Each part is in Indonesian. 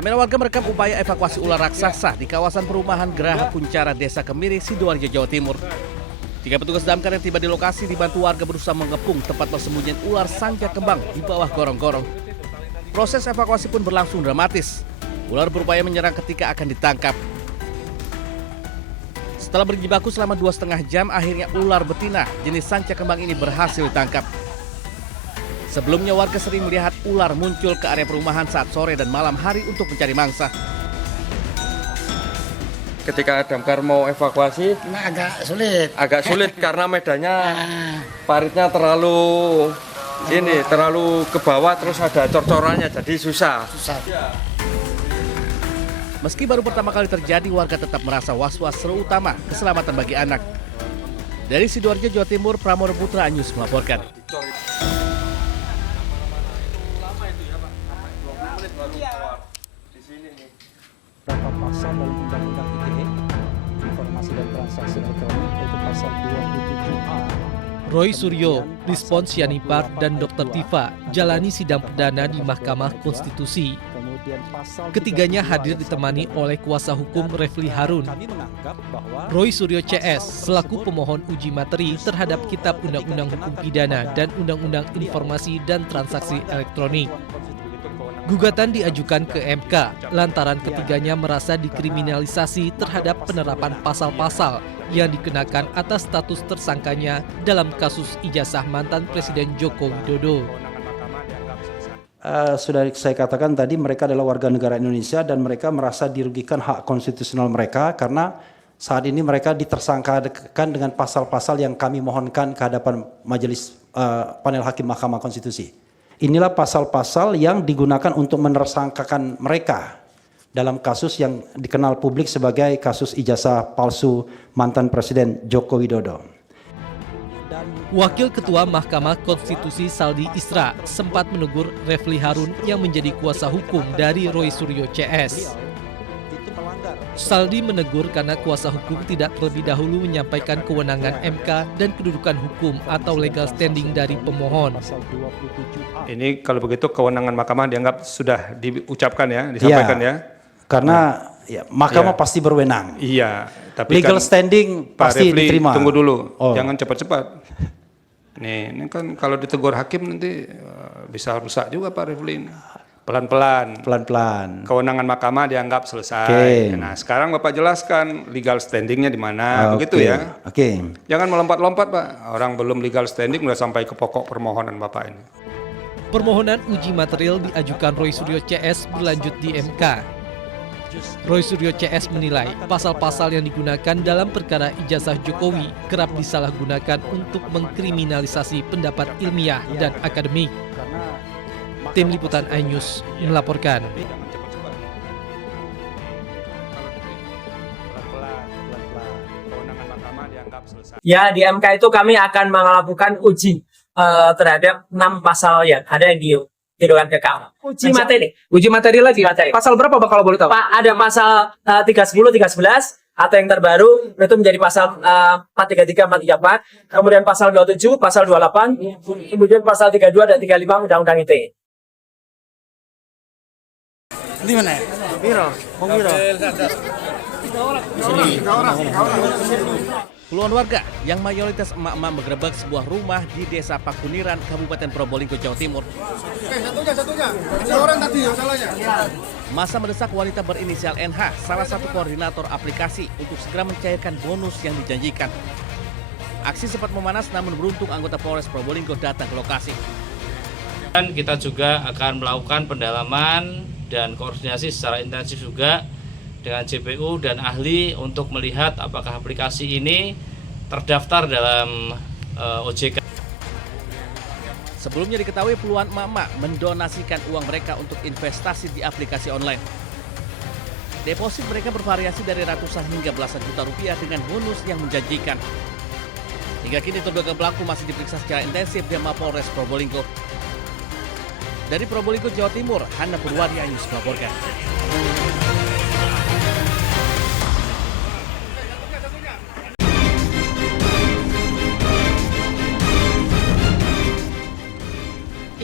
Kamera warga merekam upaya evakuasi ular raksasa di kawasan perumahan Geraha Kuncara, Desa Kemiri, Sidoarjo, Jawa Timur. 3 petugas damkar yang tiba di lokasi dibantu warga berusaha mengepung tempat persembunyian ular sanca kembang di bawah gorong-gorong. Proses evakuasi pun berlangsung dramatis. Ular berupaya menyerang ketika akan ditangkap. Setelah berjibaku selama 2,5 jam, akhirnya ular betina jenis sanca kembang ini berhasil ditangkap. Sebelumnya warga sering melihat ular muncul ke area perumahan saat sore dan malam hari untuk mencari mangsa. Ketika damkar mau evakuasi, agak sulit karena medannya paritnya terlalu ke bawah, terus ada cor-corannya, jadi susah. Meski baru pertama kali terjadi, warga tetap merasa was-was, terutama keselamatan bagi anak. Dari Sidoarjo, Jawa Timur, Pramono Putra Anyus melaporkan. Beberapa pasal dalam Undang-Undang ITE, Informasi dan Transaksi Elektronik, yaitu pasal 27A. Roy Suryo, Respons Yanipar, dan Dr. Tifa jalani sidang perdana di Mahkamah Konstitusi. Ketiganya hadir ditemani oleh kuasa hukum Refli Harun. Roy Suryo CS selaku pemohon uji materi terhadap Kitab Undang-Undang Hukum Pidana dan Undang-Undang Informasi dan Transaksi Elektronik. Gugatan diajukan ke MK lantaran ketiganya merasa dikriminalisasi terhadap penerapan pasal-pasal yang dikenakan atas status tersangkanya dalam kasus ijazah mantan Presiden Joko Widodo. Sudah saya katakan tadi, mereka adalah warga negara Indonesia dan mereka merasa dirugikan hak konstitusional mereka karena saat ini mereka ditersangkakan dengan pasal-pasal yang kami mohonkan ke hadapan majelis panel hakim Mahkamah Konstitusi. Inilah pasal-pasal yang digunakan untuk menersangkakan mereka dalam kasus yang dikenal publik sebagai kasus ijazah palsu mantan Presiden Joko Widodo. Wakil Ketua Mahkamah Konstitusi Saldi Isra sempat menegur Refli Harun yang menjadi kuasa hukum dari Roy Suryo CS. Saldi menegur karena kuasa hukum tidak terlebih dahulu menyampaikan kewenangan MK dan kedudukan hukum atau legal standing dari pemohon. Ini kalau begitu kewenangan mahkamah dianggap sudah diucapkan ya, disampaikan ya. Karena mahkamah pasti berwenang. Iya, tapi legal kan standing Pak pasti Refli, diterima. tunggu dulu, jangan cepat-cepat. Ini kan kalau ditegur hakim nanti bisa rusak juga Pak Refli. Pelan-pelan. Kewenangan mahkamah dianggap selesai. Nah, sekarang Bapak jelaskan legal standingnya di mana, begitu ya. Jangan melompat-lompat Pak. Orang belum legal standing udah sampai ke pokok permohonan Bapak ini. Permohonan uji material diajukan Roy Suryo CS berlanjut di MK. Roy Suryo CS menilai pasal-pasal yang digunakan dalam perkara ijazah Jokowi kerap disalahgunakan untuk mengkriminalisasi pendapat ilmiah dan akademik. Tim Liputan iNews melaporkan. Ya, di MK itu kami akan melakukan uji terhadap 6 pasal yang ada di Dewan PK. Uji materi lagi. Pasal berapa Pak kalau boleh tahu? Pak, ada pasal 310, 311 atau yang terbaru itu menjadi pasal 433, 434, kemudian pasal 27, pasal 28, kemudian pasal 32 dan 35 Undang-Undang ITE. Di mana? Biro. Puluhan warga yang mayoritas emak-emak menggerebek sebuah rumah di Desa Pakuniran, Kabupaten Probolinggo, Jawa Timur. Satunya. Ada orang tadi yang salahnya. Masa mendesak wanita berinisial NH, salah satu koordinator aplikasi, untuk segera mencairkan bonus yang dijanjikan. Aksi sempat memanas, namun beruntung anggota Polres Probolinggo datang ke lokasi. Dan kita juga akan melakukan pendalaman dan koordinasi secara intensif juga dengan JPU dan ahli untuk melihat apakah aplikasi ini terdaftar dalam OJK. Sebelumnya diketahui puluhan emak-emak mendonasikan uang mereka untuk investasi di aplikasi online. Deposit mereka bervariasi dari ratusan hingga belasan juta rupiah dengan bonus yang menjanjikan. Hingga kini terduga pelaku masih diperiksa secara intensif di Mapolres Probolinggo. Dari Probolinggo, Jawa Timur, Hana Purwadi iNews melaporkan.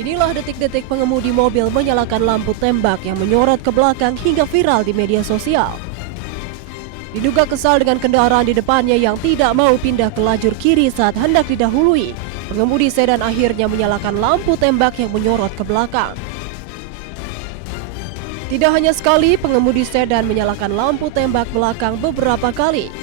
Inilah detik-detik pengemudi mobil menyalakan lampu tembak yang menyorot ke belakang hingga viral di media sosial. Diduga kesal dengan kendaraan di depannya yang tidak mau pindah ke lajur kiri saat hendak didahului, pengemudi sedan akhirnya menyalakan lampu tembak yang menyorot ke belakang. Tidak hanya sekali, pengemudi sedan menyalakan lampu tembak belakang beberapa kali.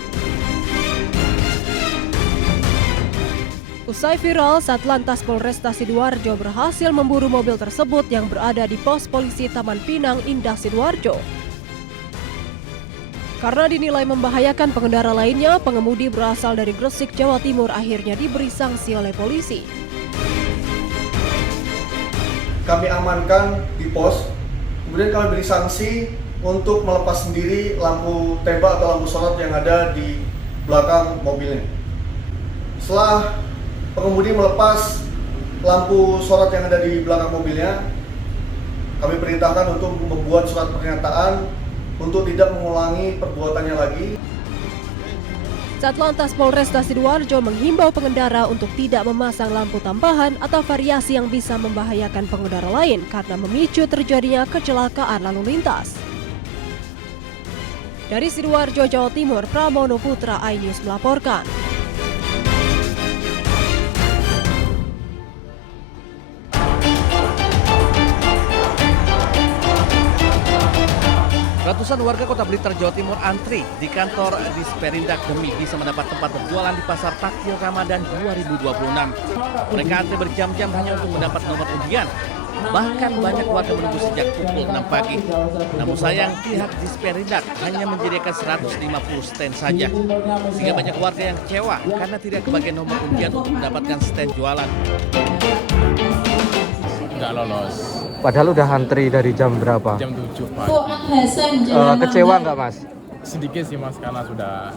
Usai viral, Satlantas Polresta Sidoarjo berhasil memburu mobil tersebut yang berada di pos polisi Taman Pinang, Indah, Sidoarjo. Karena dinilai membahayakan pengendara lainnya, pengemudi berasal dari Gresik, Jawa Timur akhirnya diberi sanksi oleh polisi. Kami amankan di pos, kemudian kami beri sanksi untuk melepas sendiri lampu tembak atau lampu sorot yang ada di belakang mobilnya. Setelah pengemudi melepas lampu sorot yang ada di belakang mobilnya, kami perintahkan untuk membuat surat pernyataan untuk tidak mengulangi perbuatannya lagi. Satlantas Polresta Sidoarjo menghimbau pengendara untuk tidak memasang lampu tambahan atau variasi yang bisa membahayakan pengendara lain karena memicu terjadinya kecelakaan lalu lintas. Dari Sidoarjo, Jawa Timur, Pramono Putra, iNews melaporkan. Ratusan warga Kota Blitar, Jawa Timur antri di kantor Disperindak demi bisa mendapat tempat berjualan di Pasar Takjil Ramadan 2026. Mereka antri berjam-jam hanya untuk mendapat nomor undian. Bahkan banyak warga menunggu sejak pukul 6 pagi. Namun sayang, pihak Disperindak hanya menyediakan 150 stand saja. Sehingga banyak warga yang kecewa karena tidak kebagian nomor undian untuk mendapatkan stand jualan. Nggak lolos. Padahal udah antri dari jam berapa? Jam 7 Pak. Kecewa nggak Mas? Sedikit sih Mas, karena sudah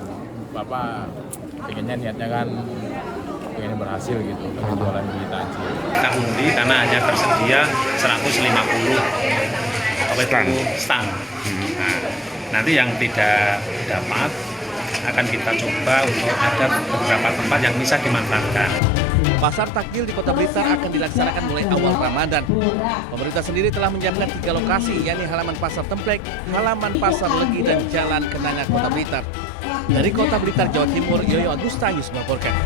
Bapak pengennya niatnya kan pengen berhasil gitu untuk jualan beli takjil. Kita undi karena hanya tersedia 150 stand. Nah, nanti yang tidak dapat akan kita coba untuk ada beberapa tempat yang bisa dimanfaatkan. Pasar takjil di Kota Blitar akan dilaksanakan mulai awal Ramadan. Pemerintah sendiri telah menyiapkan 3 lokasi, yakni halaman Pasar Templek, halaman Pasar Legi, dan Jalan Kenanga Kota Blitar. Dari Kota Blitar, Jawa Timur, Yoyo Agustayus melaporkan.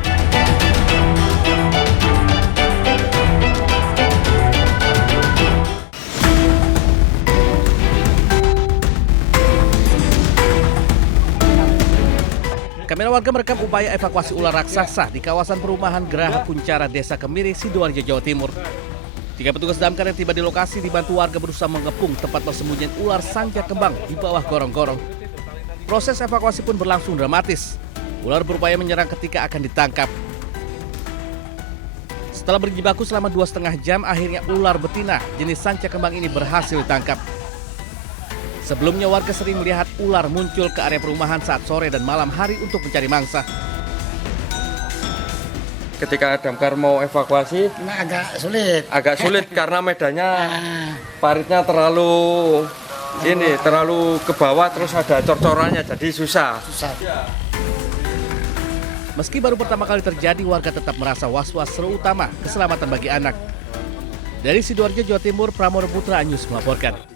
Kamera warga merekam upaya evakuasi ular raksasa di kawasan perumahan Geraha Kuncara, Desa Kemiri, Sidoarjo, Jawa Timur. 3 petugas damkar yang tiba di lokasi dibantu warga berusaha mengepung tempat persembunyian ular sanca kembang di bawah gorong-gorong. Proses evakuasi pun berlangsung dramatis. Ular berupaya menyerang ketika akan ditangkap. Setelah berjibaku selama 2,5 jam, akhirnya ular betina jenis sanca kembang ini berhasil ditangkap. Sebelumnya warga sering melihat ular muncul ke area perumahan saat sore dan malam hari untuk mencari mangsa. Ketika damkar mau evakuasi, agak sulit karena medannya paritnya terlalu ke bawah, terus ada cor-corannya, jadi susah. Meski baru pertama kali terjadi, warga tetap merasa was-was, terutama keselamatan bagi anak. Dari Sidoarjo, Jawa Timur, Pramono Putra, iNews melaporkan.